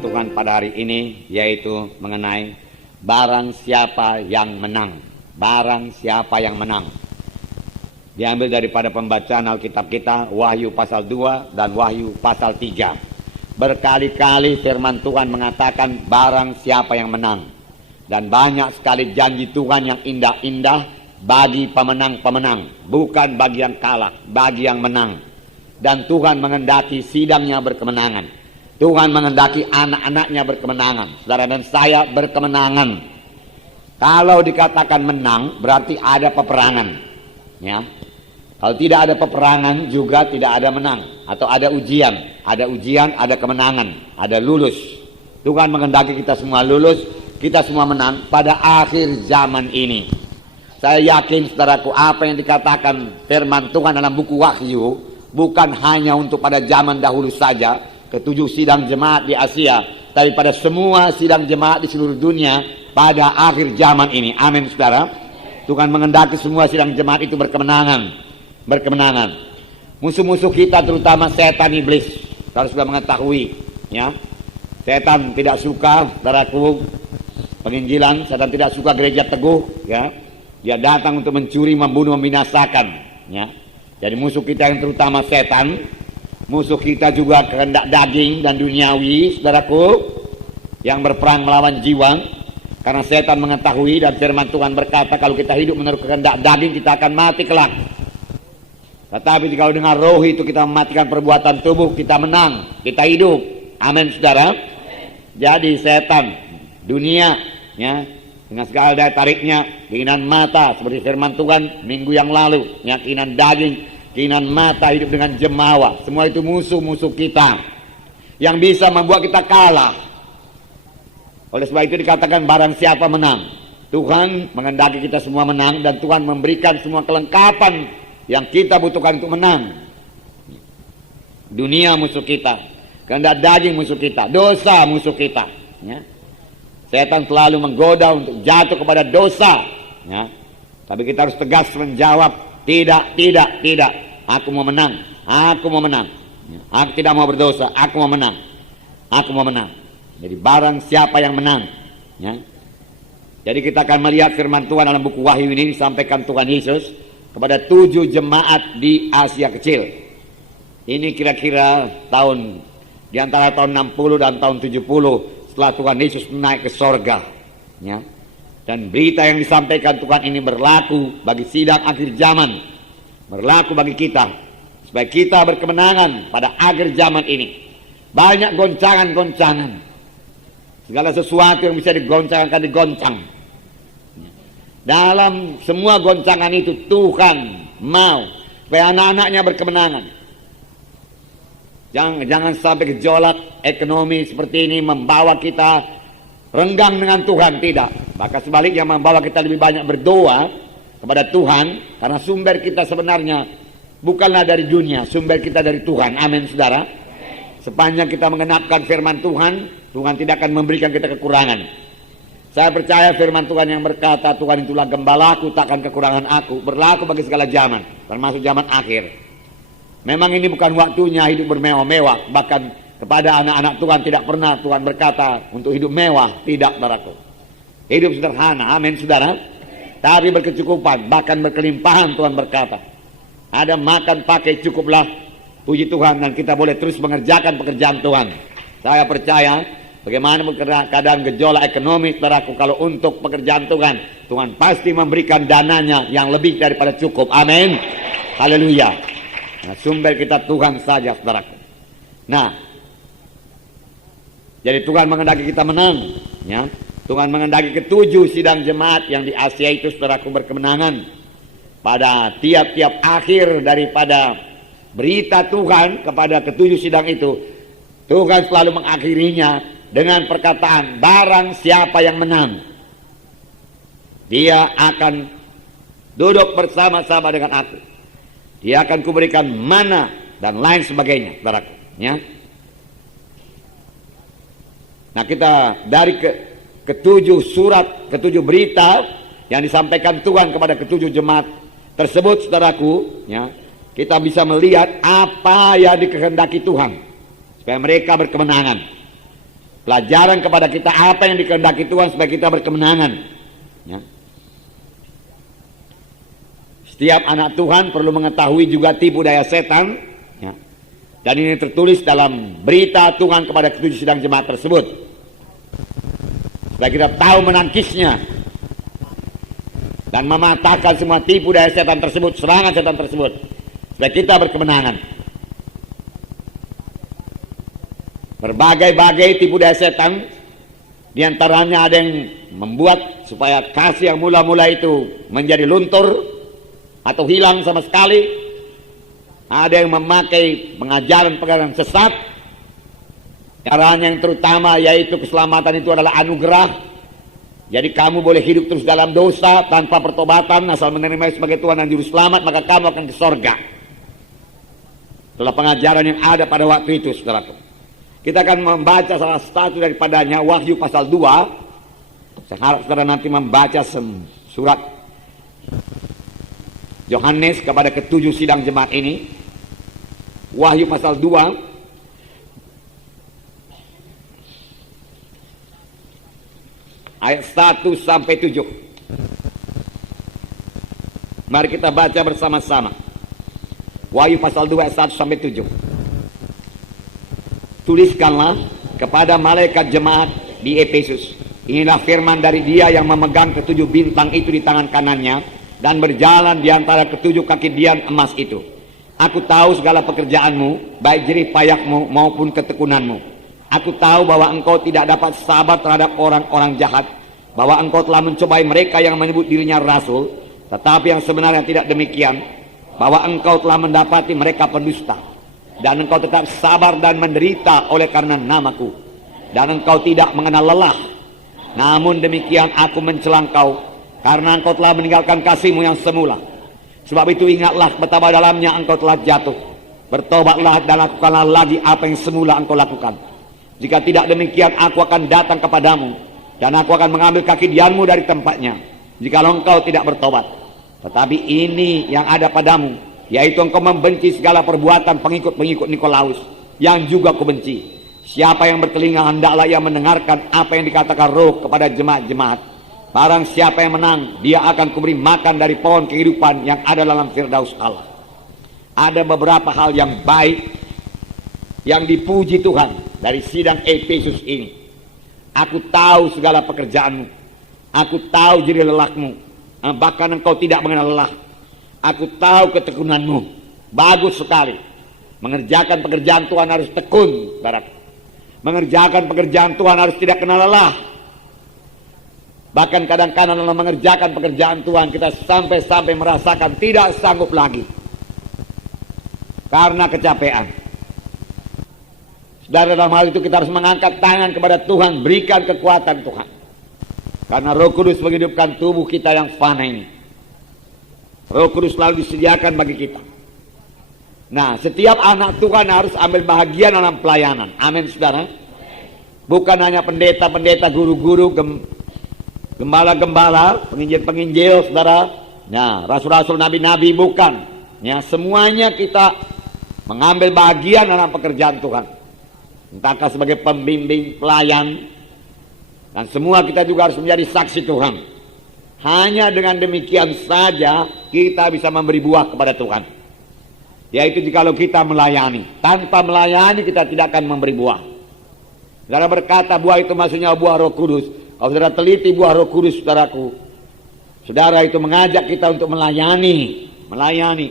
firman Tuhan pada hari ini, yaitu mengenai barang siapa yang menang. Barang siapa yang menang. Diambil daripada pembacaan Alkitab kita, Wahyu pasal 2 dan Wahyu pasal 3. Berkali-kali firman Tuhan mengatakan barang siapa yang menang. Dan banyak sekali janji Tuhan yang indah-indah bagi pemenang-pemenang. Bukan bagi yang kalah, bagi yang menang. Dan Tuhan mengendaki sidangnya berkemenangan. Tuhan mengendaki anak-anaknya berkemenangan. Saudara dan saya berkemenangan. Kalau dikatakan menang, berarti ada peperangan. Ya. Kalau tidak ada peperangan, juga tidak ada menang. Atau ada ujian. Ada ujian, ada kemenangan. Ada lulus. Tuhan mengendaki kita semua lulus. Kita semua menang pada akhir zaman ini. Saya yakin, saudaraku, apa yang dikatakan firman Tuhan dalam buku Wahyu, bukan hanya untuk pada zaman dahulu saja, ketujuh sidang jemaat di Asia, tapi pada semua sidang jemaat di seluruh dunia pada akhir zaman ini. Amin, saudara. Tuhan mengendaki semua sidang jemaat itu berkemenangan. Berkemenangan. Musuh-musuh kita terutama setan iblis. Saudara sudah mengetahui, ya. Setan tidak suka, saudaraku, penginjilan. Setan tidak suka gereja teguh, ya. Dia datang untuk mencuri, membunuh, membinasakan, ya. Jadi musuh kita yang terutama setan. Musuh kita juga kehendak daging dan duniawi, saudaraku, yang berperang melawan jiwa. Karena setan mengetahui dan firman Tuhan berkata, kalau kita hidup menurut kehendak daging, kita akan mati kelak. Tetapi kalau dengan roh itu kita mematikan perbuatan tubuh, kita menang, kita hidup. Amin, saudara. Jadi setan, dunia, ya, dengan segala daya tariknya, keinginan mata, seperti firman Tuhan minggu yang lalu, ya, keinginan daging, keinginan mata, hidup dengan jemawa, semua itu musuh-musuh kita yang bisa membuat kita kalah. Oleh sebab itu dikatakan barang siapa menang. Tuhan mengendaki kita semua menang, dan Tuhan memberikan semua kelengkapan yang kita butuhkan untuk menang. Dunia musuh kita, kehendak daging musuh kita, dosa musuh kita, ya. Setan selalu menggoda untuk jatuh kepada dosa, ya. Tapi kita harus tegas menjawab, tidak, tidak, tidak. Aku mau menang. Aku mau menang. Aku tidak mau berdosa. Aku mau menang. Aku mau menang. Jadi barang siapa yang menang, ya. Jadi kita akan melihat firman Tuhan dalam buku Wahyu ini disampaikan Tuhan Yesus kepada 7 jemaat di Asia Kecil. Ini kira-kira tahun di antara tahun 60 dan tahun 70 setelah Tuhan Yesus naik ke sorga, ya. Dan berita yang disampaikan Tuhan ini berlaku bagi sidang akhir zaman. Berlaku bagi kita. Supaya kita berkemenangan pada akhir zaman ini. Banyak goncangan-goncangan. Segala sesuatu yang bisa digoncangkan akan digoncang. Dalam semua goncangan itu Tuhan mau supaya anak-anaknya berkemenangan. Jangan sampai gejolak ekonomi seperti ini membawa kita renggang dengan Tuhan, tidak. Bahkan sebaliknya membawa kita lebih banyak berdoa kepada Tuhan, karena sumber kita sebenarnya bukanlah dari dunia, sumber kita dari Tuhan. Amin, saudara. Sepanjang kita mengenapkan firman Tuhan, Tuhan tidak akan memberikan kita kekurangan. Saya percaya firman Tuhan yang berkata, Tuhan itulah gembalaku, takkan kekurangan aku, berlaku bagi segala zaman, termasuk zaman akhir. Memang ini bukan waktunya hidup bermewah-mewah, bahkan kepada anak-anak Tuhan tidak pernah Tuhan berkata untuk hidup mewah, tidak, saudaraku. Hidup sederhana, amin, saudara. Tapi berkecukupan, bahkan berkelimpahan Tuhan berkata. Ada makan, pakai, cukuplah, puji Tuhan, dan kita boleh terus mengerjakan pekerjaan Tuhan. Saya percaya, bagaimana keadaan gejolak ekonomi, saudaraku, kalau untuk pekerjaan Tuhan, Tuhan pasti memberikan dananya yang lebih daripada cukup. Amin. Haleluya. Nah, sumber kita Tuhan saja, saudaraku. Nah, jadi Tuhan mengendaki kita menang, ya. Tuhan mengendaki ke-7 sidang jemaat yang di Asia itu, saudaraku, berkemenangan. Pada tiap-tiap akhir daripada berita Tuhan kepada ke-7 sidang itu, Tuhan selalu mengakhirinya dengan perkataan, barang siapa yang menang, dia akan duduk bersama-sama dengan aku. Dia akan kuberikan mana dan lain sebagainya, saudaraku, ya. Nah, kita dari ke-7 surat, ke-7 berita yang disampaikan Tuhan kepada ke-7 jemaat tersebut, saudaraku, ya, kita bisa melihat apa yang dikehendaki Tuhan supaya mereka berkemenangan. Pelajaran kepada kita apa yang dikehendaki Tuhan supaya kita berkemenangan. Ya. Setiap anak Tuhan perlu mengetahui juga tipu daya setan. Ya. Dan ini tertulis dalam berita Tuhan kepada ketujuh sidang jemaat tersebut. Supaya kita tahu menangkisnya. Dan mematahkan semua tipu daya setan tersebut, serangan setan tersebut. Supaya kita berkemenangan. Berbagai-bagai tipu daya setan, diantaranya ada yang membuat supaya kasih yang mula-mula itu menjadi luntur atau hilang sama sekali. Ada yang memakai pengajaran-pengajaran sesat. Caranya yang terutama yaitu keselamatan itu adalah anugerah. Jadi kamu boleh hidup terus dalam dosa tanpa pertobatan, asal menerima sebagai Tuhan dan Juru Selamat, maka kamu akan ke sorga. Itulah pengajaran yang ada pada waktu itu, saudaraku. Kita akan membaca salah satu daripadanya, Wahyu pasal 2. Saya harap saudara nanti membaca surat Yohanes kepada ketujuh sidang jemaat ini. Wahyu pasal 2. Ayat 1 sampai 7. Mari kita baca bersama-sama. Wahyu pasal 2 ayat 1 sampai 7. Tuliskanlah kepada malaikat jemaat di Efesus. Inilah firman dari Dia yang memegang ketujuh bintang itu di tangan kanannya dan berjalan di antara ketujuh kaki dian emas itu. Aku tahu segala pekerjaanmu, baik jerih payahmu maupun ketekunanmu. Aku tahu bahwa engkau tidak dapat sabar terhadap orang-orang jahat, bahwa engkau telah mencobai mereka yang menyebut dirinya rasul, tetapi yang sebenarnya tidak demikian, bahwa engkau telah mendapati mereka pendusta. Dan engkau tetap sabar dan menderita oleh karena namaku. Dan engkau tidak mengenal lelah. Namun demikian aku mencela engkau, karena engkau telah meninggalkan kasihmu yang semula. Sebab itu ingatlah betapa dalamnya engkau telah jatuh. Bertobatlah dan lakukanlah lagi apa yang semula engkau lakukan. Jika tidak demikian aku akan datang kepadamu, dan aku akan mengambil kaki dianmu dari tempatnya, jikalau engkau tidak bertobat. Tetapi ini yang ada padamu, yaitu engkau membenci segala perbuatan pengikut-pengikut Nikolaus, yang juga kubenci. Siapa yang bertelinga hendaklah ia mendengarkan apa yang dikatakan Roh kepada jemaat-jemaat. Barang siapa yang menang, dia akan kuberi makan dari pohon kehidupan yang ada dalam Firdaus Allah. Ada beberapa hal yang baik yang dipuji Tuhan dari sidang Efesus ini. Aku tahu segala pekerjaanmu, aku tahu jerih lelahmu, bahkan engkau tidak mengenal lelah. Aku tahu ketekunanmu. Bagus sekali. Mengerjakan pekerjaan Tuhan harus tekun, saudaraku. Mengerjakan pekerjaan Tuhan harus tidak kenal lelah. Bahkan kadang-kadang dalam mengerjakan pekerjaan Tuhan kita sampai-sampai merasakan tidak sanggup lagi karena kecapean. Saudara, dalam hal itu kita harus mengangkat tangan kepada Tuhan, berikan kekuatan Tuhan. Karena Roh Kudus menghidupkan tubuh kita yang fana ini. Roh Kudus selalu disediakan bagi kita. Nah, setiap anak Tuhan harus ambil bahagian dalam pelayanan. Amin, saudara. Bukan hanya pendeta-pendeta, guru-guru, gembala-gembala, penginjil-penginjil, saudara. Nah, rasul-rasul, nabi-nabi, bukan. Ya, semuanya kita mengambil bahagian dalam pekerjaan Tuhan. Entahkah sebagai pembimbing, pelayan, dan semua kita juga harus menjadi saksi Tuhan. Hanya dengan demikian saja kita bisa memberi buah kepada Tuhan. Yaitu jikalau kita melayani. Tanpa melayani kita tidak akan memberi buah. Saudara berkata buah itu maksudnya buah Roh Kudus. Kalau saudara teliti buah Roh Kudus, saudaraku, saudara itu mengajak kita untuk melayani,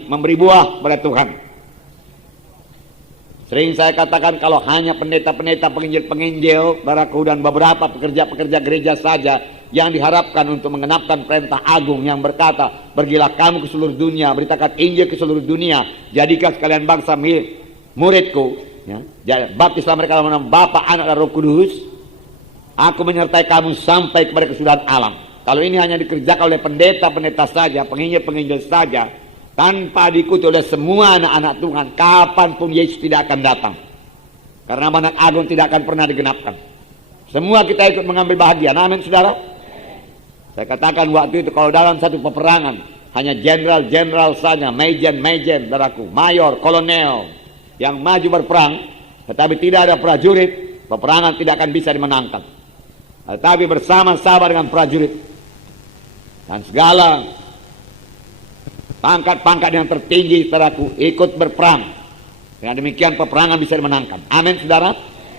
memberi buah kepada Tuhan. Sering saya katakan kalau hanya pendeta-pendeta, penginjil-penginjil, saudaraku, dan beberapa pekerja-pekerja gereja saja yang diharapkan untuk mengenapkan perintah agung yang berkata, pergilah kamu ke seluruh dunia, beritakan Injil ke seluruh dunia, jadikan sekalian bangsa muridku, ya, baptislah mereka dalam nama Bapa, Anak, dan Roh Kudus. Aku menyertai kamu sampai kepada kesudahan alam. Kalau ini hanya dikerjakan oleh pendeta-pendeta saja, penginjil-penginjil saja, tanpa diikuti oleh semua anak-anak Tuhan, kapanpun Yesus tidak akan datang. Karena amanat agung tidak akan pernah digenapkan. Semua kita ikut mengambil bahagian. Amin, saudara. Saya katakan waktu itu kalau dalam satu peperangan hanya jenderal-jenderal saja, mejen, saudaraku, mayor, kolonel yang maju berperang, tetapi tidak ada prajurit, peperangan tidak akan bisa dimenangkan. Tetapi bersama-sama dengan prajurit dan segala pangkat-pangkat yang tertinggi, saudaraku, ikut berperang. Dengan demikian peperangan bisa dimenangkan. Amin, saudara.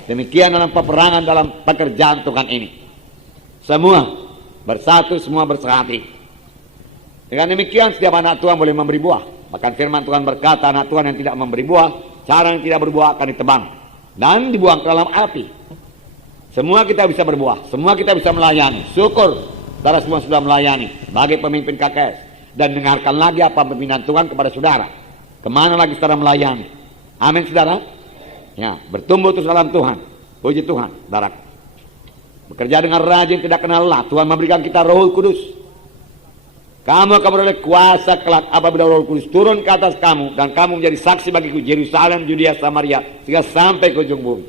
Demikian dalam peperangan, dalam pekerjaan Tuhan ini. Semua bersatu, semua bersehati. Dengan demikian setiap anak Tuhan boleh memberi buah. Bahkan firman Tuhan berkata, anak Tuhan yang tidak memberi buah, cara yang tidak berbuah akan ditebang dan dibuang ke dalam api. Semua kita bisa berbuah, semua kita bisa melayani. Syukur saudara semua sudah melayani bagi pemimpin KKS. Dan dengarkan lagi apa pimpinan Tuhan kepada saudara. Kemana lagi saudara melayani. Amin, saudara. Ya, bertumbuh terus dalam Tuhan. Puji Tuhan, saudara. Bekerja dengan rajin, tidak kenal lelah. Tuhan memberikan kita Roh Kudus. Kamu akan beroleh kuasa kelak apabila Roh Kudus turun ke atas kamu, dan kamu menjadi saksi bagiku Yerusalem, Yudea, Samaria, sehingga sampai ke ujung bumi.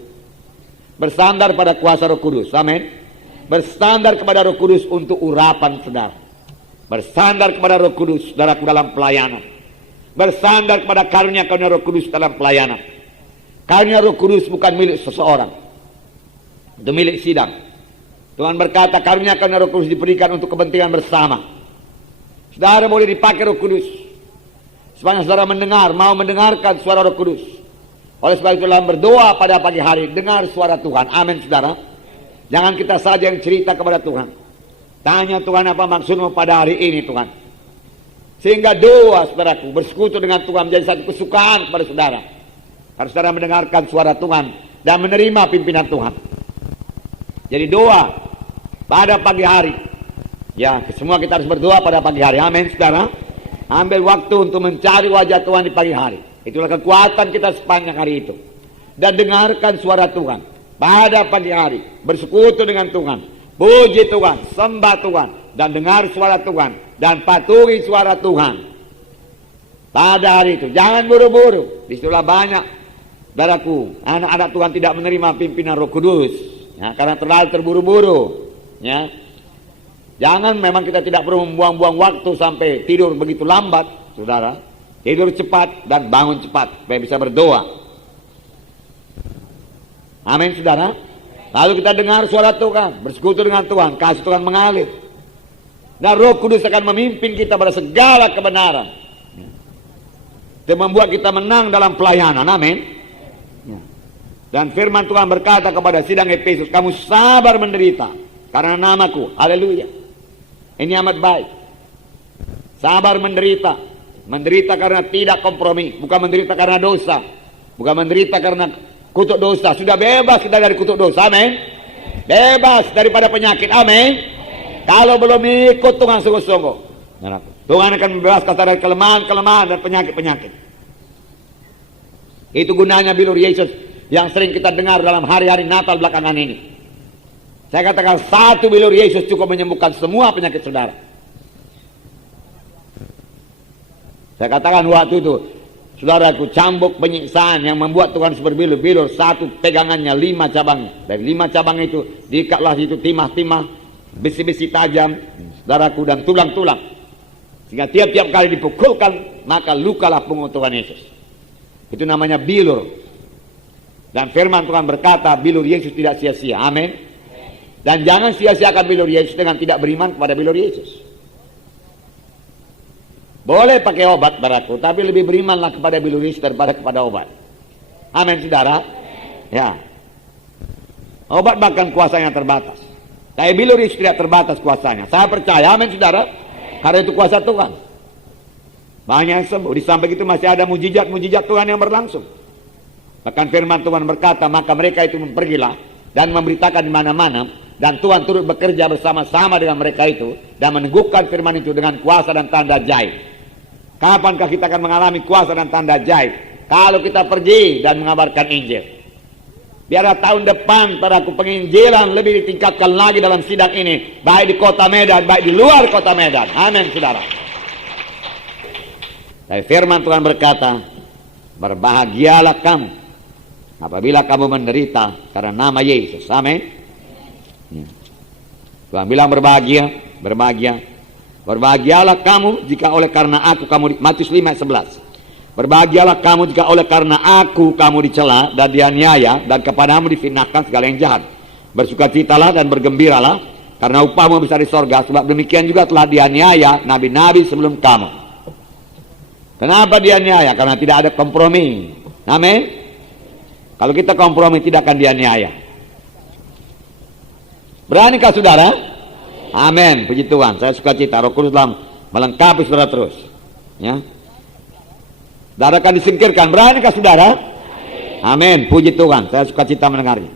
Bersandar pada kuasa Roh Kudus. Amin. Bersandar kepada Roh Kudus untuk urapan saudara. Bersandar kepada Roh Kudus, saudaraku, dalam pelayanan. Bersandar kepada karunia-karunia Roh Kudus dalam pelayanan. Karunia Roh Kudus bukan milik seseorang, itu milik sidang. Tuhan berkata karunia-karunia Roh Kudus diberikan untuk kepentingan bersama. Saudara boleh dipakai Roh Kudus sepanjang saudara mendengar, mau mendengarkan suara Roh Kudus. Oleh sebab itu dalam berdoa pada pagi hari, dengar suara Tuhan. Amin, saudara. Jangan kita saja yang cerita kepada Tuhan. Tanya Tuhan, apa maksudmu pada hari ini, Tuhan? Sehingga doa, saudaraku, bersekutu dengan Tuhan menjadi satu kesukaan kepada saudara. Harus saudara mendengarkan suara Tuhan dan menerima pimpinan Tuhan. Jadi doa pada pagi hari. Ya, semua kita harus berdoa pada pagi hari. Amin, saudara. Ambil waktu untuk mencari wajah Tuhan di pagi hari. Itulah kekuatan kita sepanjang hari itu. Dan dengarkan suara Tuhan pada pagi hari. Bersekutu dengan Tuhan. Puji Tuhan, sembah Tuhan, dan dengar suara Tuhan, dan patuhi suara Tuhan pada hari itu. Jangan buru-buru. Disitulah banyak, saudaraku, anak-anak Tuhan tidak menerima pimpinan Roh Kudus, ya, karena terlalu terburu-buru. Ya, jangan, memang kita tidak perlu membuang-buang waktu sampai tidur begitu lambat, saudara. Tidur cepat dan bangun cepat supaya bisa berdoa. Amin, saudara. Lalu kita dengar suara Tuhan, bersekutu dengan Tuhan, kasih Tuhan mengalir. Dan Roh Kudus akan memimpin kita pada segala kebenaran. Itu membuat kita menang dalam pelayanan. Amin. Dan firman Tuhan berkata kepada sidang Efesus, kamu sabar menderita karena namaku. Haleluya. Ini amat baik. Sabar menderita. Menderita karena tidak kompromi. Bukan menderita karena dosa. Bukan menderita karena kutuk dosa. Sudah bebas kita dari kutuk dosa. Amin. Bebas daripada penyakit. Amin. Kalau belum ikut Tuhan sungguh-sungguh, Tuhan akan membebaskan dari kelemahan-kelemahan dan penyakit-penyakit. Itu gunanya bilur Yesus yang sering kita dengar dalam hari-hari Natal belakangan ini. Saya katakan satu bilur Yesus cukup menyembuhkan semua penyakit saudara. Saya katakan waktu itu, saudaraku, cambuk penyiksaan yang membuat Tuhan berbilur-bilur, satu pegangannya 5 cabang. Dari 5 cabang itu diikatlah itu timah-timah, besi-besi tajam, saudaraku, dan tulang-tulang. Sehingga tiap-tiap kali dipukulkan, maka lukalah punggung Tuhan Yesus. Itu namanya bilur. Dan firman Tuhan berkata, bilur Yesus tidak sia-sia. Amin. Dan jangan sia-siakan bilur Yesus dengan tidak beriman kepada bilur Yesus. Boleh pakai obat, baraku, tapi lebih berimanlah kepada bilur Yesus daripada kepada obat. Amin, saudara. Ya. Obat bahkan kuasanya terbatas. Tapi bilur Yesus tidak terbatas kuasanya. Saya percaya, amin, saudara. Karena itu kuasa Tuhan. Banyak yang sembuh. Di samping itu masih ada mujizat-mujizat Tuhan yang berlangsung. Bahkan firman Tuhan berkata, maka mereka itu pergilah dan memberitakan di mana-mana, dan Tuhan turut bekerja bersama-sama dengan mereka itu dan meneguhkan firman itu dengan kuasa dan tanda ajaib. Kapankah kita akan mengalami kuasa dan tanda ajaib? Kalau kita pergi dan mengabarkan Injil. Biarlah tahun depan padaku penginjilan lebih ditingkatkan lagi dalam sidang ini, baik di kota Medan, baik di luar kota Medan. Amin, saudara. Tapi firman Tuhan berkata, berbahagialah kamu apabila kamu menderita karena nama Yesus. Amin. Tuhan bilang berbahagia, berbahagia. Berbahagialah kamu jika oleh karena aku kamu, Matius 5:11. Berbahagialah kamu jika oleh karena aku kamu dicela dan dianiaya dan kepadamu difitnahkan segala yang jahat. Bersukacitalah dan bergembiralah karena upahmu besar di sorga, sebab demikian juga telah dianiaya nabi-nabi sebelum kamu. Kenapa dianiaya? Karena tidak ada kompromi. Amin. Kalau kita kompromi tidak akan dianiaya. Beranikah saudara? Amin. Puji Tuhan. Saya sukacita Roh Kudus telah melengkapi saudara terus. Ya. Saudara akan disingkirkan. Beranikah saudara? Amin. Puji Tuhan. Saya sukacita mendengarnya.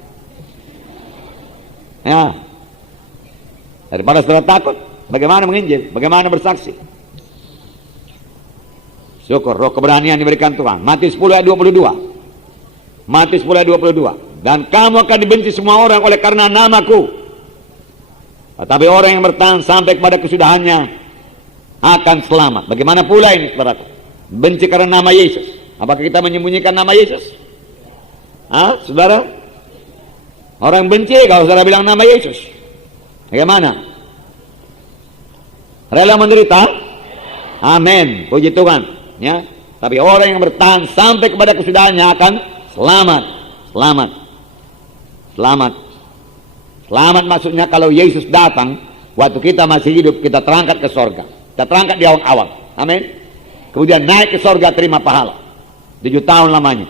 Ya. Daripada saudara takut, bagaimana menginjil? Bagaimana bersaksi? Syukur, roh keberanian diberikan Tuhan. Matius 10 ayat 22. Matius 10 ayat 22. Dan kamu akan dibenci semua orang oleh karena namaku. Tetapi orang yang bertahan sampai kepada kesudahannya akan selamat. Bagaimana pula ini, saudaraku? Benci karena nama Yesus. Apakah kita menyembunyikan nama Yesus? Hah, saudara? Orang benci kalau saudara bilang nama Yesus. Bagaimana? Rela menderita? Amin. Puji Tuhan. Ya. Tapi orang yang bertahan sampai kepada kesudahannya akan selamat. Selamat. Selamat. Selamat maksudnya kalau Yesus datang waktu kita masih hidup, kita terangkat ke sorga. Kita terangkat di awal-awal. Amin. Kemudian naik ke sorga, terima pahala 7 tahun lamanya.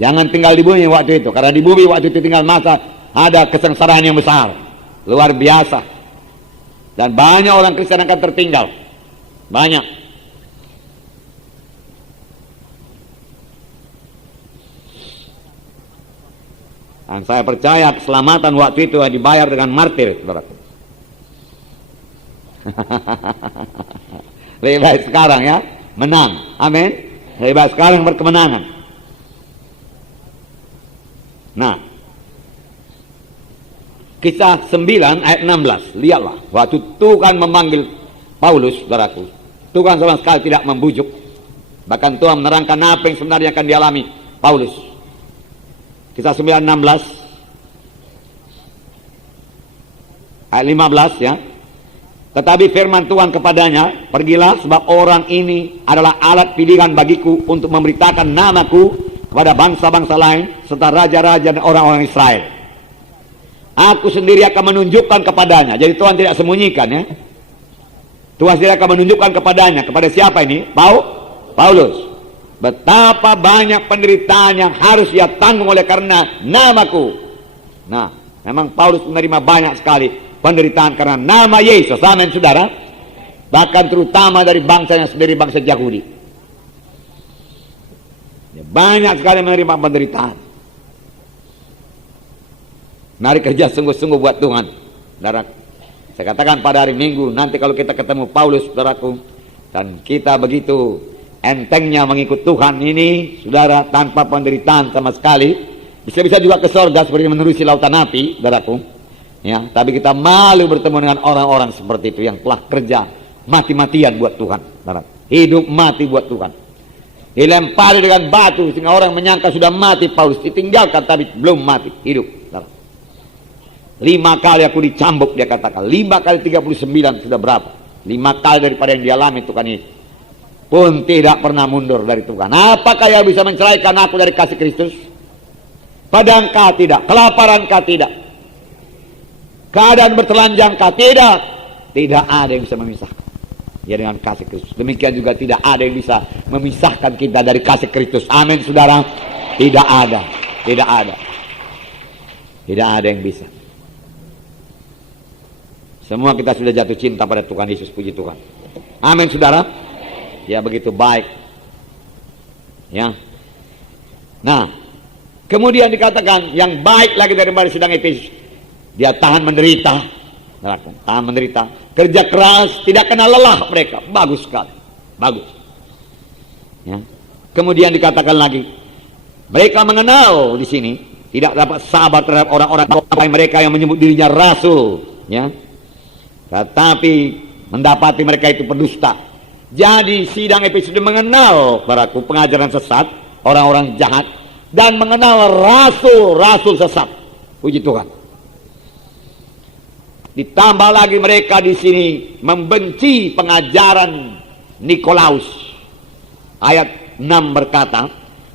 Jangan tinggal di bumi waktu itu, karena di bumi waktu itu tinggal masa ada kesengsaraan yang besar, luar biasa, dan banyak orang Kristen akan tertinggal, banyak. Dan saya percaya keselamatan waktu itu dibayar dengan martir, saudaraku. Lebih baik sekarang ya, menang, amin. Lebih baik sekarang berkemenangan. Nah, Kisah 9 ayat 16. Lihatlah, waktu Tuhan memanggil Paulus, saudaraku, Tuhan sama sekali tidak membujuk. Bahkan Tuhan menerangkan apa yang sebenarnya akan dialami Paulus. Kisah 9 16 ayat 15 ya. Tetapi firman Tuhan kepadanya, pergilah sebab orang ini adalah alat pilihan bagiku untuk memberitakan namaku kepada bangsa-bangsa lain serta raja-raja dan orang-orang Israel. Aku sendiri akan menunjukkan kepadanya. Jadi Tuhan tidak sembunyikan ya. Tuhan sendiri akan menunjukkan kepadanya. Kepada siapa ini? Paulus. Betapa banyak penderitaan yang harus ia tanggung oleh karena namaku. Nah, memang Paulus menerima banyak sekali penderitaan karena nama Yesus. Amin saudara. Bahkan terutama dari bangsanya sendiri, bangsa Yahudi. Banyak sekali menerima penderitaan. Mari kerja sungguh-sungguh buat Tuhan, saudara. Saya katakan pada hari Minggu nanti kalau kita ketemu Paulus, saudaraku, dan kita begitu entengnya mengikut Tuhan ini, saudara, tanpa penderitaan sama sekali, bisa-bisa juga ke sorga seperti menerusi lautan api, saudaraku. Ya, tapi kita malu bertemu dengan orang-orang seperti itu yang telah kerja mati-matian buat Tuhan, saudara. Hidup mati buat Tuhan. Dilempari dengan batu sehingga orang menyangka sudah mati. Paulus ditinggalkan tapi belum mati, hidup. 5 kali aku dicambuk, dia katakan. 5 kali 39 sudah berapa? 5 kali daripada yang dialami Tuhan ini pun tidak pernah mundur dari Tuhan. Apakah yang bisa menceraikan aku dari kasih Kristus? Padangkah tidak? Kelaparankah tidak? Keadaan bertelanjangkah tidak? Tidak ada yang bisa memisahkan ya dengan kasih Kristus. Demikian juga tidak ada yang bisa memisahkan kita dari kasih Kristus. Amin saudara. Tidak ada. Tidak ada. Tidak ada yang bisa. Semua kita sudah jatuh cinta pada Tuhan Yesus, puji Tuhan. Amin saudara. Ya begitu baik. Ya. Nah, kemudian dikatakan yang baik lagi daripada sedang Efesus, dia tahan menderita. Tahan menderita, kerja keras, tidak kenal lelah mereka. Bagus sekali. Bagus. Ya. Kemudian dikatakan lagi, mereka mengenal di sini tidak dapat sabar terhadap orang-orang mereka yang menyebut dirinya rasul, ya. Tetapi mendapati mereka itu pendusta. Jadi sidang Efesus mengenal paraku pengajaran sesat, orang-orang jahat, dan mengenal rasul-rasul sesat. Puji Tuhan. Ditambah lagi mereka di sini membenci pengajaran Nikolaus. Ayat 6 berkata,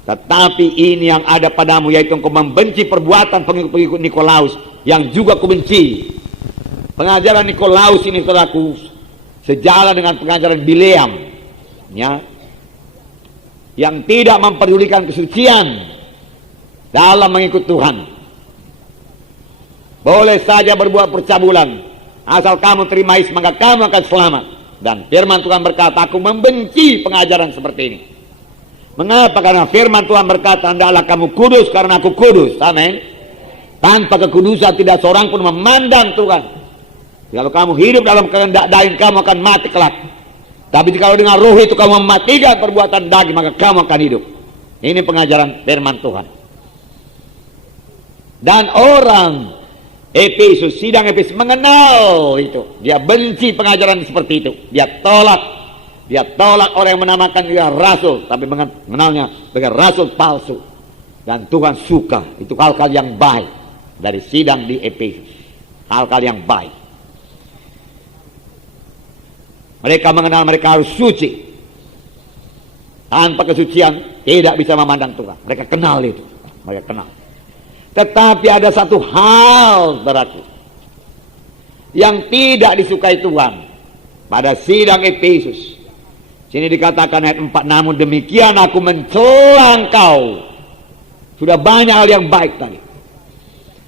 tetapi ini yang ada padamu, yaitu engkau membenci perbuatan pengikut-pengikut Nikolaus, yang juga kubenci. Pengajaran Nikolaus ini, saudaraku, sejalan dengan pengajaran Bileam, ya, yang tidak memperdulikan kesucian dalam mengikut Tuhan. Boleh saja berbuat percabulan, asal kamu terima Yesus, maka kamu akan selamat. Dan firman Tuhan berkata, aku membenci pengajaran seperti ini. Mengapa? Karena firman Tuhan berkata, hendaklah kamu kudus karena aku kudus. Amin. Tanpa kekudusan tidak seorang pun memandang Tuhan. Kalau kamu hidup dalam kehendak daging, kamu akan mati kelak. Tapi jika dengan roh itu kamu mematikan perbuatan daging, maka kamu akan hidup. Ini pengajaran firman Tuhan. Dan orang Efesus, sidang Efesus mengenal itu. Dia benci pengajaran seperti itu. Dia tolak orang yang menamakan dia rasul, tapi mengenalnya sebagai rasul palsu. Dan Tuhan suka. Itu hal-hal yang baik dari sidang di Efesus. Hal-hal yang baik. Mereka mengenal mereka harus suci. Tanpa kesucian tidak bisa memandang Tuhan. Mereka kenal itu. Mereka kenal. Tetapi ada satu hal, saudaraku, yang tidak disukai Tuhan pada sidang Efesus. Sini dikatakan ayat 4, namun demikian aku mencela engkau. Sudah banyak hal yang baik tadi.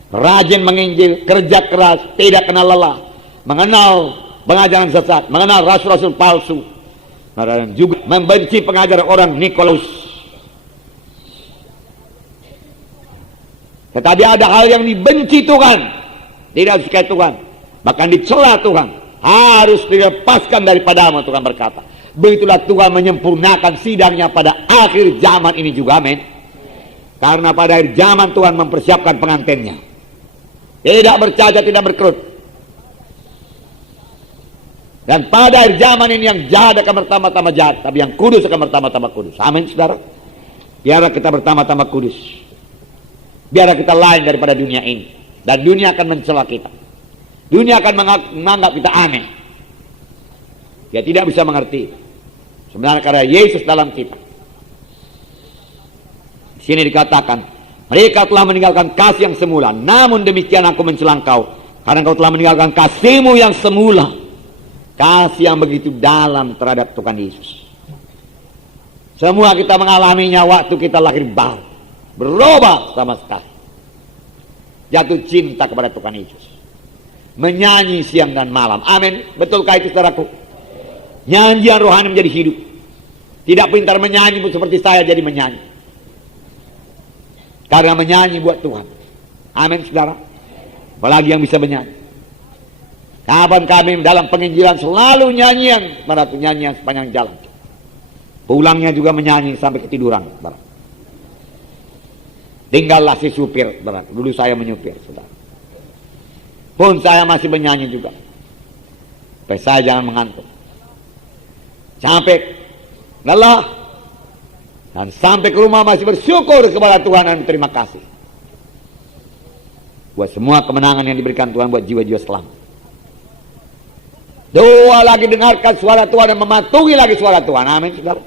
Rajin menginjil, kerja keras, tidak kenal lelah, mengenal pengajaran sesat, mengenal rasul-rasul palsu, dan juga membenci pengajaran orang Nikolaus. Tetapi ada hal yang dibenci Tuhan, tidak disukai Tuhan, bahkan dicela Tuhan, harus dilepaskan daripadamu, Tuhan berkata. Begitulah Tuhan menyempurnakan sidangnya pada akhir zaman ini juga, amin. Karena pada akhir zaman Tuhan mempersiapkan pengantinnya, tidak bercacat, tidak berkerut. Dan pada akhir zaman ini yang jahat akan bertambah-tambah jahat, tapi yang kudus akan bertambah-tambah kudus, amin saudara. Biarlah kita bertambah-tambah kudus. Biarlah kita lain daripada dunia ini. Dan dunia akan mencela kita. Dunia akan menganggap kita aneh. Dia tidak bisa mengerti. Sebenarnya karena Yesus dalam kita. Di sini dikatakan, mereka telah meninggalkan kasih yang semula. Namun demikian aku mencela engkau, karena engkau telah meninggalkan kasihmu yang semula. Kasih yang begitu dalam terhadap Tuhan Yesus. Semua kita mengalaminya waktu kita lahir baru. Berubah sama sekali. Jatuh cinta kepada Tuhan Yesus. Menyanyi siang dan malam. Amin. Betulkah itu saudaraku? Nyanyian rohani menjadi hidup. Tidak pintar menyanyi pun seperti saya jadi menyanyi. Karena menyanyi buat Tuhan. Amin saudara. Apalagi yang bisa menyanyi. Kapan kami dalam penginjilan selalu nyanyian. Saudaraku, nyanyian sepanjang jalan. Pulangnya juga menyanyi sampai ketiduran, saudara. Tinggallah si supir, saudara. Dulu saya menyupir, saudara. Pun saya masih menyanyi juga. Supaya saya jangan mengantuk. Sampai lelah. Dan sampai ke rumah masih bersyukur kepada Tuhan dan terima kasih. Buat semua kemenangan yang diberikan Tuhan buat jiwa-jiwa selamat. Doa lagi, dengarkan suara Tuhan dan mematuhi lagi suara Tuhan. Amin, saudara.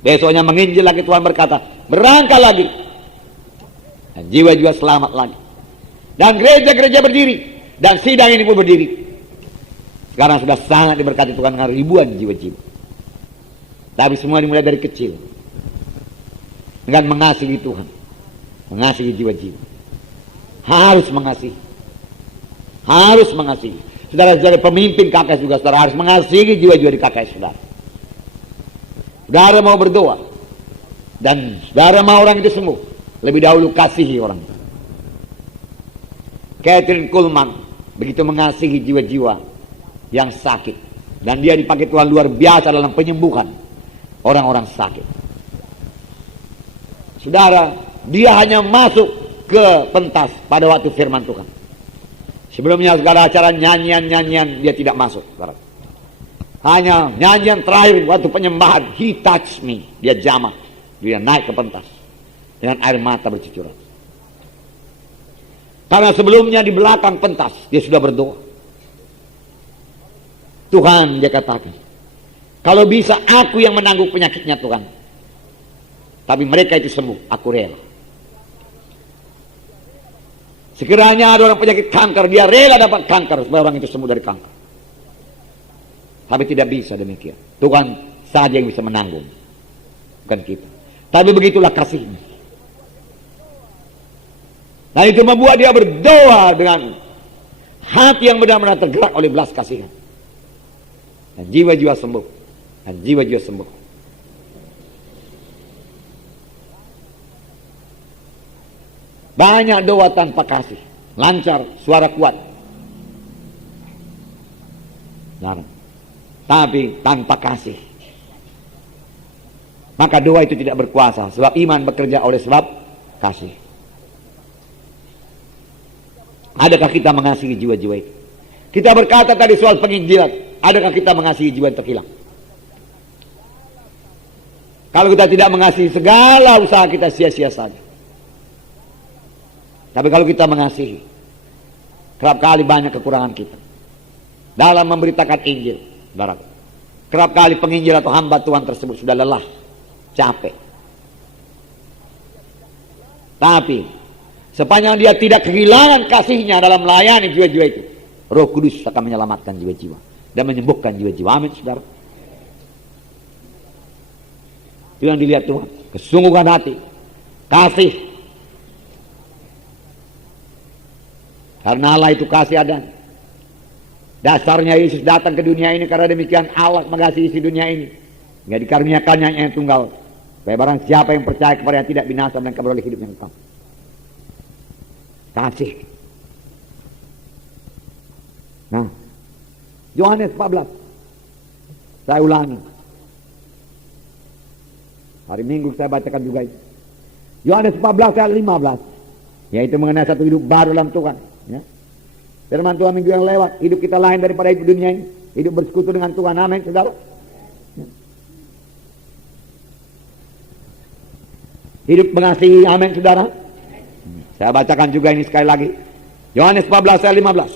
Besoknya menginjil lagi, Tuhan berkata, berangkat lagi. Dan jiwa-jiwa selamat lagi. Dan gereja-gereja berdiri. Dan sidang ini pun berdiri. Sekarang sudah sangat diberkati Tuhan dengan ribuan jiwa-jiwa. Tapi semua dimulai dari kecil. Dengan mengasihi Tuhan. Mengasihi jiwa-jiwa. Harus mengasihi. Harus mengasihi. Saudara sebagai pemimpin KKS juga, saudara harus mengasihi jiwa-jiwa di KKS saudara. Saudara mau berdoa dan saudara mau orang itu sembuh, lebih dahulu kasihi orang itu. Catherine Kuhlman begitu mengasihi jiwa-jiwa yang sakit, dan dia dipakai Tuhan luar biasa dalam penyembuhan orang-orang sakit. Saudara, dia hanya masuk ke pentas pada waktu firman Tuhan. Sebelumnya segala acara nyanyian-nyanyian dia tidak masuk, saudara. Hanya nyanyian terakhir waktu penyembahan, He touch me, dia jamah, dia naik ke pentas dengan air mata bercucuran. Karena sebelumnya di belakang pentas dia sudah berdoa. Tuhan, dia katakan, kalau bisa aku yang menanggung penyakitnya Tuhan, tapi mereka itu sembuh, aku rela. Sekiranya ada orang penyakit kanker, dia rela dapat kanker supaya orang itu sembuh dari kanker. Tapi tidak bisa demikian. Tuhan saja yang bisa menanggung, bukan kita. Tapi begitulah kasihnya. Nah, itu membuat dia berdoa dengan hati yang benar-benar tergerak oleh belas kasihan. Dan jiwa-jiwa sembuh. Dan jiwa-jiwa sembuh. Banyak doa tanpa kasih. Lancar, suara kuat. Nah, tapi tanpa kasih, maka doa itu tidak berkuasa. Sebab iman bekerja oleh sebab kasih. Adakah kita mengasihi jiwa-jiwa itu? Kita berkata tadi soal penginjilan. Adakah kita mengasihi jiwa yang terhilang? Kalau kita tidak mengasihi, segala usaha kita sia-sia saja. Tapi kalau kita mengasihi, kerap kali banyak kekurangan kita dalam memberitakan Injil. Barat. Kerap kali penginjil atau hamba Tuhan tersebut sudah lelah, capek. Tapi sepanjang dia tidak kehilangan kasihnya dalam melayani jiwa-jiwa itu, Roh Kudus akan menyelamatkan jiwa-jiwa dan menyembuhkan jiwa-jiwa. Amin, saudara. Itu yang dilihat Tuhan, kesungguhan hati, kasih. Karena Allah itu kasih adanya. Dasarnya Yesus datang ke dunia ini karena demikian Allah mengasihi isi dunia ini. Nggak dikaruniakannya yang tunggal. Supaya barang siapa yang percaya kepada yang tidak binasa dan beroleh hidup yang kekal. Kasih. Nah, Yohanes 14. Saya ulangi. Hari Minggu saya bacakan juga itu. Yohanes 14 ayat 15. Yaitu mengenai satu hidup baru dalam Tuhan. Ya. Firman Tuhan minggu yang lewat, hidup kita lain daripada hidup dunia ini, hidup bersekutu dengan Tuhan. Amin, saudara. Hidup mengasihi. Amin, saudara. Saya bacakan juga ini sekali lagi. Yohanes 14 ayat 15.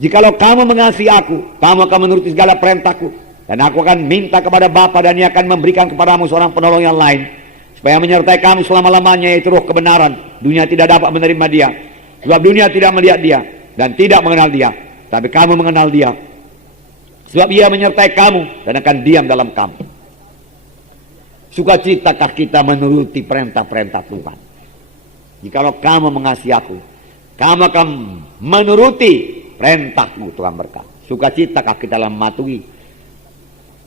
Jikalau kamu mengasihi aku, kamu akan menuruti segala perintahku, dan aku akan minta kepada Bapa dan Ia akan memberikan kepadamu seorang penolong yang lain, supaya menyertai kamu selama-lamanya, yaitu Roh kebenaran. Dunia tidak dapat menerima Dia, sebab dunia tidak melihat Dia dan tidak mengenal Dia. Tapi kamu mengenal Dia, sebab Ia menyertai kamu dan akan diam dalam kamu. Sukacitakah kita menuruti perintah-perintah Tuhan? Jikalau kamu mengasihi aku, kamu akan menuruti perintahku, Tuhan berkata. Sukacitakah kita dalam mematuhi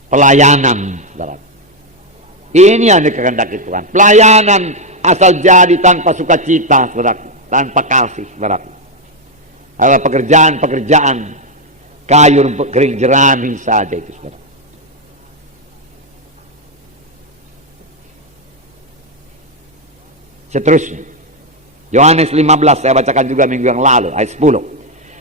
pelayanan, saudara? Ini yang dikehendaki Tuhan. Pelayanan asal jadi tanpa sukacita, saudara, tanpa kasih, saudara, adalah pekerjaan-pekerjaan kayu rumput kering jerami saja itu, saudara. Seterusnya, Yohanes 15 saya bacakan juga minggu yang lalu, ayat 10.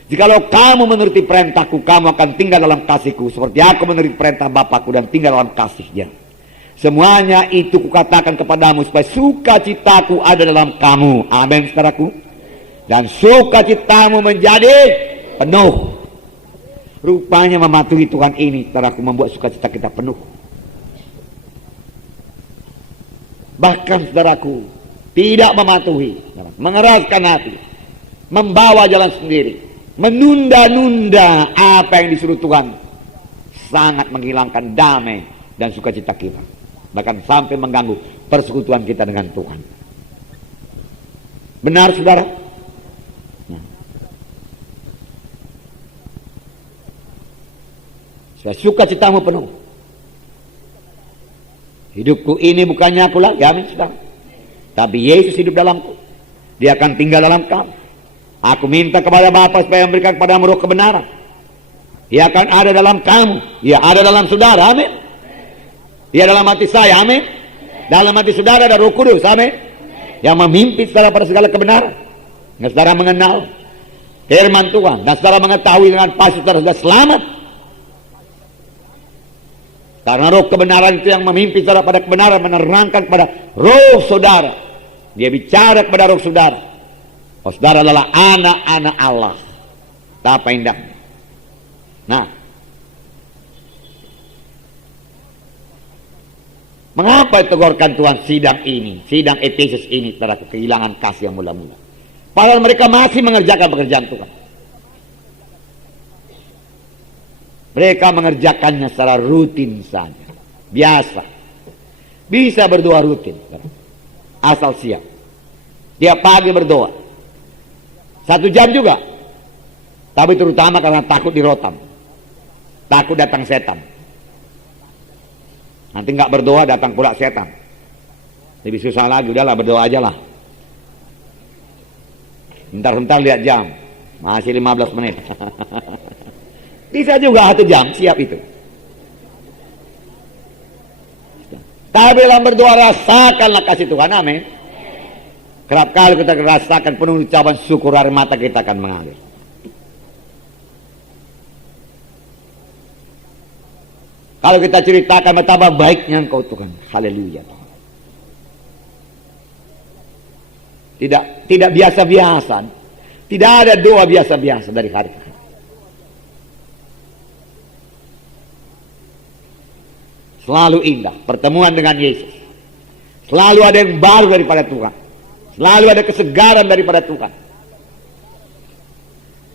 Jikalau kamu menuruti perintahku, kamu akan tinggal dalam kasihku, seperti aku menuruti perintah Bapakku dan tinggal dalam kasihnya. Semuanya itu kukatakan kepadamu supaya sukacitaku ada dalam kamu. Amin, saudaraku. Dan sukacitamu menjadi penuh. Rupanya mematuhi Tuhan ini, saudaraku, membuat sukacita kita penuh. Bahkan, saudaraku, tidak mematuhi, mengeraskan hati, membawa jalan sendiri, menunda-nunda apa yang disuruh Tuhan, sangat menghilangkan damai dan sukacita kita, bahkan sampai mengganggu persekutuan kita dengan Tuhan. Benar, saudara? Nah. Saya sukacitamu penuh. Hidupku ini bukannya aku lagi, amin, saudara, tapi Yesus hidup dalamku. Dia akan tinggal dalam kamu. Aku minta kepada Bapa supaya memberikan kepadamu Roh kebenaran. Ia akan ada dalam kamu. Ia ada dalam saudara, amin. Ia dalam hati saya, amin. Dalam hati saudara ada Roh Kudus, amin, yang memimpin saudara pada segala kebenaran. Dan saudara mengenal firman Tuhan, dan saudara mengetahui dengan pasti saudara sudah selamat. Karena Roh kebenaran itu yang memimpin saudara pada kebenaran, menerangkan kepada roh saudara. Dia bicara kepada roh saudara Oh, saudara adalah anak-anak Allah. Betapa indahnya. Nah, mengapa ditegurkan Tuhan sidang ini, sidang Efesus ini, saudara, kehilangan kasih yang mula-mula? Padahal mereka masih mengerjakan pekerjaan Tuhan. Mereka mengerjakannya secara rutin saja, biasa. Bisa berdoa rutin, saudara, asal siap. Tiap pagi berdoa 1 jam juga, tapi terutama karena takut dirotam, takut datang setan. Nanti nggak berdoa datang pula setan, lebih susah lagi. Udahlah, berdoa aja lah. Bentar-bentar lihat jam, masih 15 menit. Bisa juga 1 jam, siap itu. Tapi dalam berdoa rasakanlah kasih Tuhan, amin. Kerap kali kita rasakan penuh ucapan syukur, air mata kita akan mengalir. Kalau kita ceritakan betapa baiknya Engkau Tuhan, haleluya. Tidak biasa-biasa, tidak ada doa biasa-biasa dari hari ke hari. Selalu indah pertemuan dengan Yesus. Selalu ada yang baru daripada Tuhan. Selalu ada kesegaran daripada Tuhan.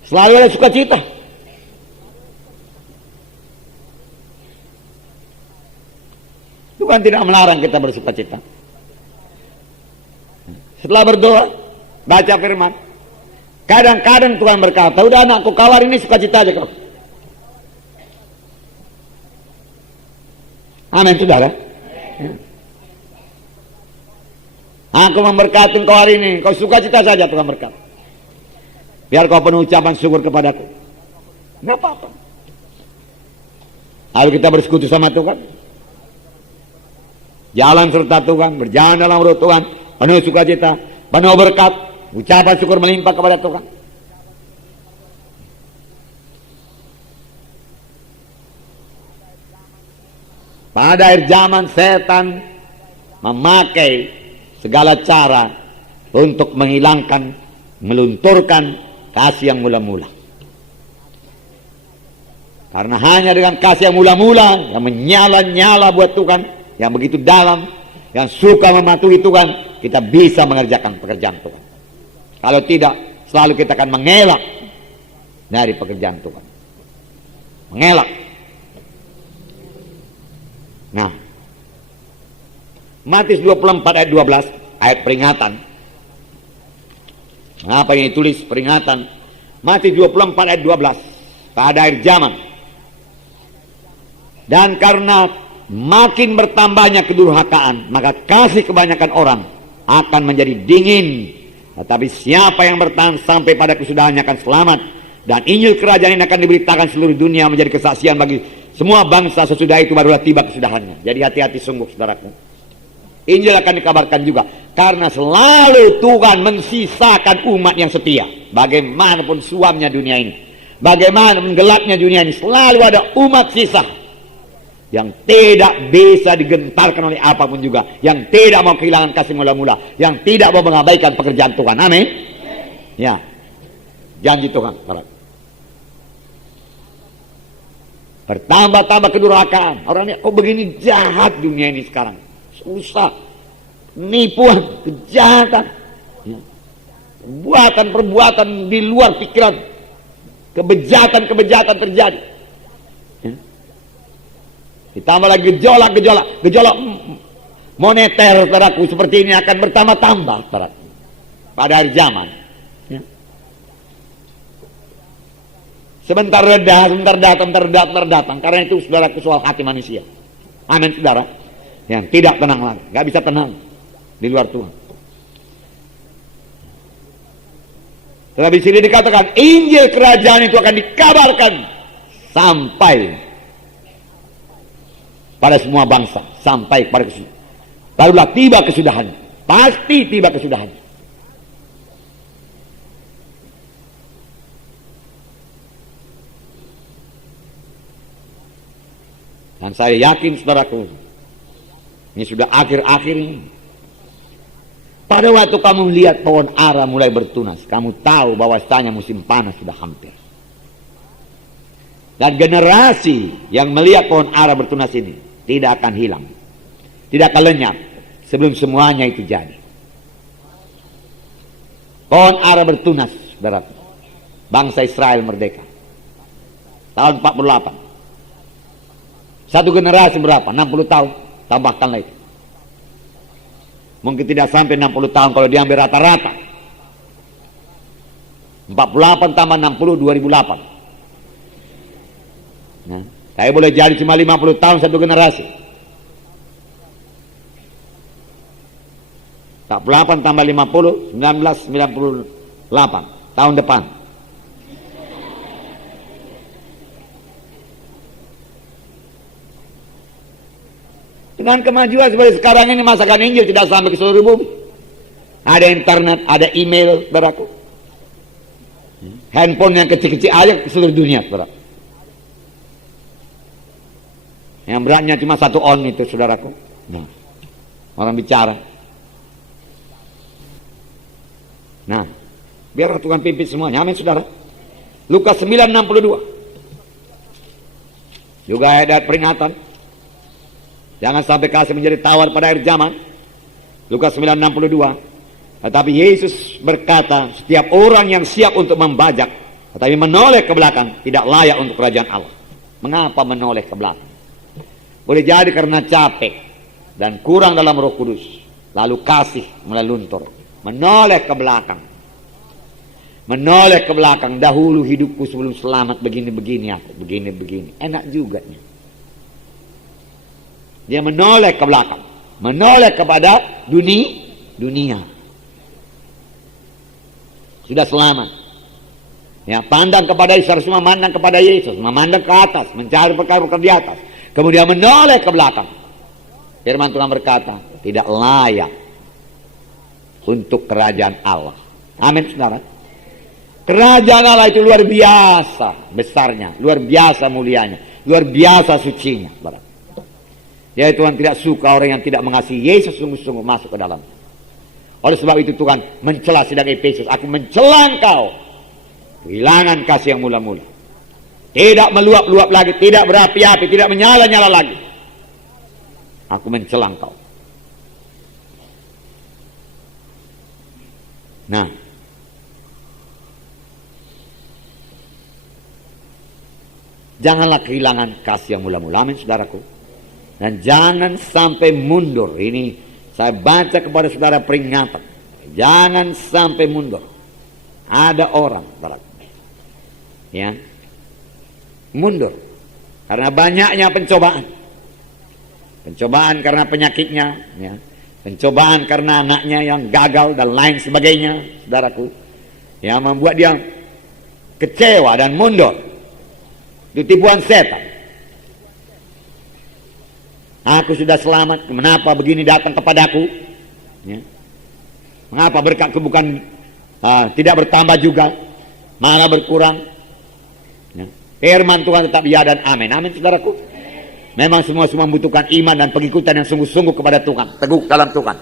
Selalu ada sukacita. Tuhan tidak melarang kita bersukacita. Setelah berdoa, baca firman. Kadang-kadang Tuhan berkata, udah anakku, kau hari ini sukacita aja kau. Amin, saudara. Ya. Aku memberkati kau hari ini, kau sukacita saja, Tuhan berkata. Biar kau penuh ucapan syukur kepadaku. Nggak apa-apa. Lalu kita bersekutu sama Tuhan. Jalan serta Tuhan, berjalan dalam roh Tuhan, penuh sukacita, penuh berkat, ucapan syukur melimpah kepada Tuhan. Pada akhir zaman setan memakai segala cara untuk menghilangkan, melunturkan kasih yang mula-mula. Karena hanya dengan kasih yang mula-mula, yang menyala-nyala buat Tuhan, yang begitu dalam, yang suka mematuhi Tuhan, kita bisa mengerjakan pekerjaan Tuhan. Kalau tidak, selalu kita akan mengelak dari pekerjaan Tuhan. Mengelak. Nah, Matius 24 ayat 12, ayat peringatan. Apa yang ditulis peringatan? Matius 24 ayat 12, pada akhir zaman. Dan karena makin bertambahnya kedurhakaan, maka kasih kebanyakan orang akan menjadi dingin. Tetapi siapa yang bertahan sampai pada kesudahannya akan selamat. Dan Injil kerajaan ini akan diberitakan seluruh dunia menjadi kesaksian bagi semua bangsa, sesudah itu barulah tiba kesudahannya. Jadi hati-hati sungguh, saudaraku. Injil akan dikabarkan juga, karena selalu Tuhan mensisakan umat yang setia. Bagaimanapun suamnya dunia ini, bagaimanapun gelapnya dunia ini, selalu ada umat sisa yang tidak bisa digentarkan oleh apapun juga, yang tidak mau kehilangan kasih mula-mula, yang tidak mau mengabaikan pekerjaan Tuhan. Amin. Ya, janji Tuhan. Bertambah-tambah kedurhakaan. Orangnya, oh begini jahat dunia ini sekarang. Susah. Nipuan, kejahatan. Ya. Perbuatan di luar pikiran. Kebejatan terjadi. Ya. Ditambah lagi gejolak moneter, saudaraku, seperti ini akan bertambah-tambah, saudaraku, pada hari zaman. Ya. Sebentar reda, sebentar datang. Karena itu, saudaraku, soal hati manusia. Amin, saudara. Yang tidak tenang lagi, nggak bisa tenang di luar Tuhan. Tetapi di sini dikatakan Injil kerajaan itu akan dikabarkan sampai pada semua bangsa, sampai pada kesudahan. Barulah tiba kesudahannya. Pasti tiba kesudahannya. Dan saya yakin, saudaraku, ini sudah akhir-akhir ini. Pada waktu kamu lihat pohon ara mulai bertunas, kamu tahu bahwasanya musim panas sudah hampir. Dan generasi yang melihat pohon ara bertunas ini tidak akan hilang, tidak akan lenyap sebelum semuanya itu jadi. Pohon ara bertunas, saudara. Bangsa Israel merdeka tahun 48. Satu generasi berapa? 60 tahun. Tambahkan lagi. Mungkin tidak sampai 60 tahun kalau diambil rata-rata. 48 tambah 60, 2008. Nah, saya boleh jadi cuma 50 tahun satu generasi. 48 tambah 50, 1998. Tahun depan. Dengan kemajuan seperti sekarang ini, masakan Injil tidak sampai ke seluruh bumi. Ada internet, ada email, saudaraku. Handphone yang kecil-kecil aja ke seluruh dunia, saudara. Yang beratnya cuma 1 on itu, saudaraku. Nah, orang bicara. Nah, biar Tuhan pimpin semuanya. Amin, saudara. Lukas 9:62. Juga ada peringatan. Jangan sampai kasih menjadi tawar pada akhir zaman. Lukas 9:62. Tetapi Yesus berkata, setiap orang yang siap untuk membajak, tetapi menoleh ke belakang, tidak layak untuk kerajaan Allah. Mengapa menoleh ke belakang? Boleh jadi karena capek dan kurang dalam Roh Kudus. Lalu kasih mulai luntur. Menoleh ke belakang. Menoleh ke belakang. Dahulu hidupku sebelum selamat begini-begini aku. Begini-begini. Enak juga nih. Dia menoleh ke belakang, menoleh kepada dunia. Sudah selamat. Ya, pandang kepada Yesus, harus memandang kepada Yesus, memandang ke atas, mencari perkara-perkara di atas. Kemudian menoleh ke belakang. Firman Tuhan berkata, tidak layak untuk kerajaan Allah. Amin, saudara. Kerajaan Allah itu luar biasa besarnya, luar biasa mulianya, luar biasa sucinya, saudara. Ya, Tuhan tidak suka orang yang tidak mengasihi Yesus sungguh-sungguh masuk ke dalam. Oleh sebab itu Tuhan mencela sidang Efesus. Aku mencela engkau. Kehilangan kasih yang mula-mula. Tidak meluap-luap lagi. Tidak berapi-api. Tidak menyala-nyala lagi. Aku mencela engkau. Nah. Janganlah kehilangan kasih yang mula-mula. Amin, saudaraku. Dan jangan sampai mundur. Ini saya baca kepada saudara peringatan. Jangan sampai mundur. Ada orang, ya, mundur karena banyaknya pencobaan. Pencobaan karena penyakitnya, ya. Pencobaan karena anaknya yang gagal dan lain sebagainya, saudaraku. Yang membuat dia kecewa dan mundur. Itu tipuan setan. Aku sudah selamat, kenapa begini datang kepadaku? Ya. Mengapa berkatku bukan tidak bertambah juga, malah berkurang? Ya. Firman Tuhan tetap ya dan amin. Amin, saudaraku. Memang semua membutuhkan iman dan pengikutan yang sungguh-sungguh kepada Tuhan, teguh dalam Tuhan.